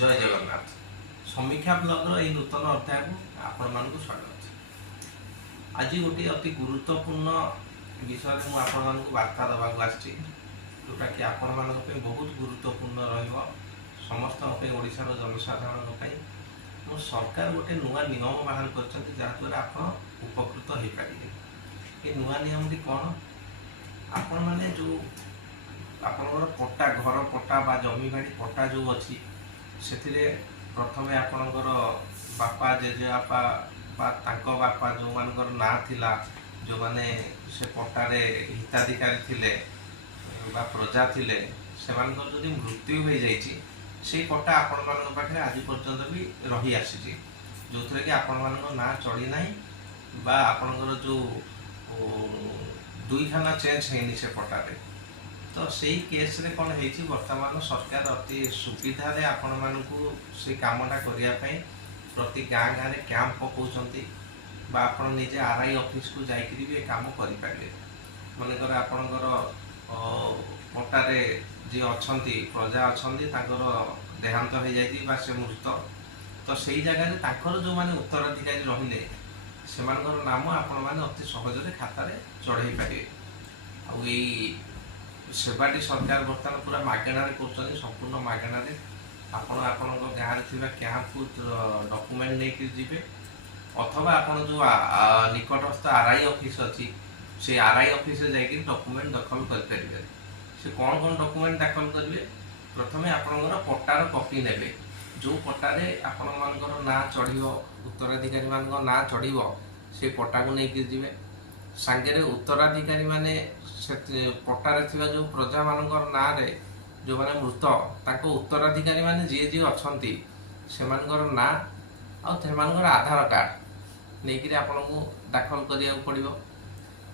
जय जगन्नाथ। समीक्षा ब्लॉगर यह नूतन अध्याय को आपण मानक स्वागत। आज गोटे अति गुरुत्वपूर्ण विषय मुझे आपण मानक वार्ता देवाक आसी जोटा कि आपण मान बहुत गुरुत्वपूर्ण समस्त ओडिशार जनसाधारण मो सरकार गोटे नुआ नियम बाहर कर जहाँद्वारा आप उपकृत हो पारे। ये नुआ नियम कौन आपण मैंने जो आपणकर पट्टा घर पट्टा बा जमी बाड़ी पट्टा जो अच्छी से प्रथमे आपणकर बापा जेजेबापा बा बापा जो मानकर ना थिला जो माने से पट्टारे हिताधिकारी थिले बा प्रजा थिले से मानकर जदि मृत्यु हो जाइए से पट्टा आपण मान पाखे आज पर्यंत भी रही आसी जो थे कि आपण मान ना चढ़ी ना बा आपणकर जो दुई खाना चेंज होनी से पट्टारे तो से केस रे कौन है बर्तमान सरकार अति सुविधा रे आपण मानकू से कामटा करने प्रति गाँ गाँव में कैंप पकाउछंती बा आपण निजे आरआई ऑफिस को जाइकरी भी काम करें। मनकर आपणकर पट्टारे जी अच्छा प्रजा अच्छा देहांत हो जाए बा से मृत तो से जगह जो मैंने उत्तराधिकारी रहिले से नाम आपण मैंने अति सहज खातार चढ़ाई पारे। सेवाटी सरकार बर्तमान पूरा मागणार कर संपूर्ण मागणार आपण गाँव में कैंप को डॉक्यूमेंट नहीं जी अथवा आपण जो निकटस्थ आरआई ऑफिस अच्छी से आरआई ऑफिस जाकर डॉक्यूमेंट दाखल करेंगे। से कौन कौन डॉक्यूमेंट दाखल करेंगे प्रथम आपंकर पट्टार कॉपी ने जो पट्टारे आपण मानकर ना चढ़ उत्तराधिकारी मान ना चढ़ से पट्टा को लेकिन जी सांगे उत्तराधिकारी माने पट्टारे थिबा जो प्रजा मानकर ना रे जो माने मृत ताको उत्तराधिकारी माने जी जी अछंती से मानकर ना आर आधार कार्ड नहीं आपन को दाखल करिया पड़िबो।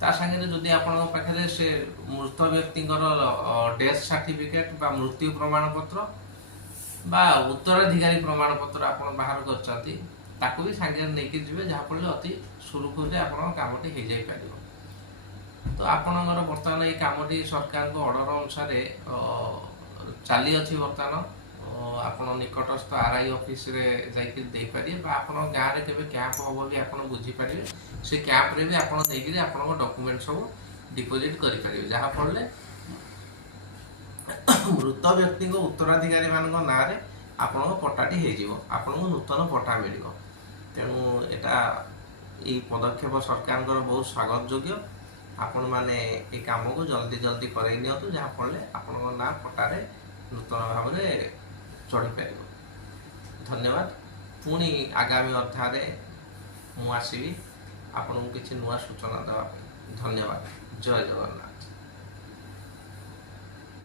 ता संगे जदि आपन पाखे से मृत व्यक्ति डेथ सर्टिफिकेट बा मृत्यु प्रमाण पत्र बा उत्तराधिकारी प्रमाण पत्र आपन बाहर करचंती ताको भी संगे लेकिन जीवे जहाँ फल अति सुरुखुरे आपन कामटी हो जाई पारिबो। तो आपणकर बर्तमान ये कामटी सरकार को ऑर्डर अनुसार चली अच्छी बर्तमान आपण निकटस्थ आरआई ऑफिस रे जाइक दे पारे आप गाँव में केवे कैंप हम भी आप बुझीपारे से कैंप रे भी आप डॉक्यूमेंट सब डिपोजिट करें जहाँ फल मृत व्यक्ति को उत्तराधिकारी मान ना आपण पट्टाटी हो नूतन पट्टा मिल तेणु यहाँ पदक्षेप सरकार बहुत स्वागत योग्य। आपण मैंने ये कम को जल्दी जल्दी करई नियंतु जहाँ फल आपण ना पट्टारे नूतन भाव में चढ़ी पार। धन्यवाद। पुणी आगामी अध्याय मुझे आपको किसी नुआ सूचना देवा। धन्यवाद। जय जगन्नाथ।